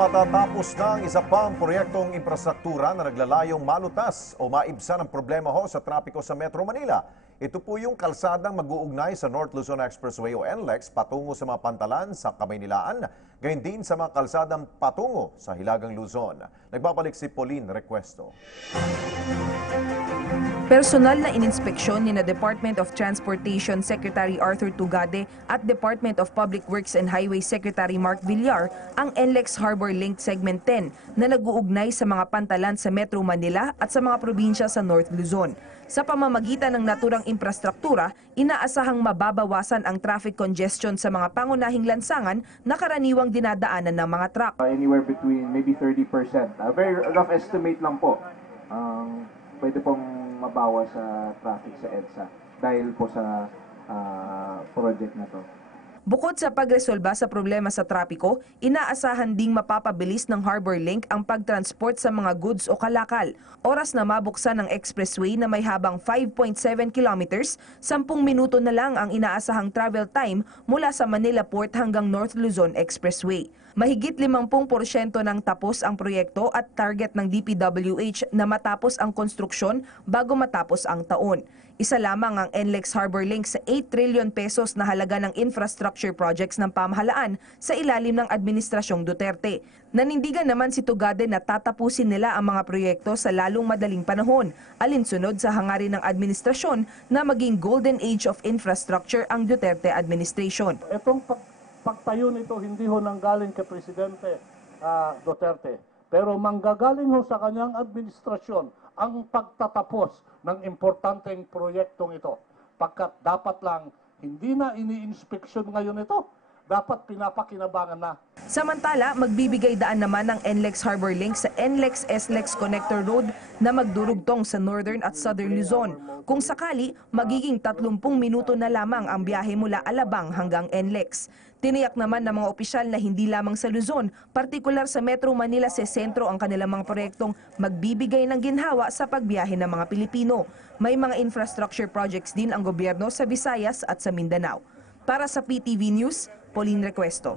Matatapos na ang isa pang proyektong infrastruktura na naglalayong malutas o maibsan ang problema sa trapiko sa Metro Manila. Ito po yung kalsadang mag-uugnay sa North Luzon Expressway o NLEX patungo sa mga pantalan sa Kamaynilaan, gayon din sa mga kalsadang patungo sa Hilagang Luzon. Nagbabalik si Pauline Recuesto. Personal na ininspeksyon ni Department of Transportation Secretary Arthur Tugade at Department of Public Works and Highways Secretary Mark Villar ang NLEX Harbor Link Segment 10 na nag-uugnay sa mga pantalan sa Metro Manila at sa mga probinsya sa North Luzon. Sa pamamagitan ng naturang infrastruktura, inaasahang mababawasan ang traffic congestion sa mga pangunahing lansangan na karaniwang dinadaanan ng mga truck. Anywhere between maybe 30%. A very rough estimate lang po. Pwede pong mabawas sa traffic sa EDSA dahil po sa project na to. Bukod sa pagresolba sa problema sa trapiko, inaasahan ding mapapabilis ng Harbor Link ang pagtransport sa mga goods o kalakal. Oras na mabuksan ng expressway na may habang 5.7 kilometers, 10 minuto na lang ang inaasahang travel time mula sa Manila Port hanggang North Luzon Expressway. Mahigit 50% ng tapos ang proyekto at target ng DPWH na matapos ang konstruksyon bago matapos ang taon. Isa lamang ang NLEX Harbor Link sa 8 trillion pesos na halaga ng infrastructure projects ng pamahalaan sa ilalim ng Administrasyong Duterte. Nanindigan naman si Tugade na tatapusin nila ang mga proyekto sa lalong madaling panahon, alinsunod sa hangarin ng administrasyon na maging golden age of infrastructure ang Duterte administration. Itong pagtayo nito hindi ho nanggaling kay Presidente Duterte, pero manggagaling ho sa kanyang administrasyon ang pagtatapos ng importanteng proyektong ito. Pagkat dapat lang hindi na ini-inspeksyon ngayon ito, dapat pinapakinabangan na. Samantala, magbibigay daan naman ng NLEX Harbor Link sa NLEX-SLEX Connector Road na magdurugtong sa Northern at Southern Luzon. Kung sakali, magiging 30 minuto na lamang ang biyahe mula Alabang hanggang NLEX. Tiniyak naman ng mga opisyal na hindi lamang sa Luzon, partikular sa Metro Manila sa sentro ang kanilang mga proyektong magbibigay ng ginhawa sa pagbiyahe ng mga Pilipino. May mga infrastructure projects din ang gobyerno sa Visayas at sa Mindanao. Para sa PTV News, Pauline Recuesto.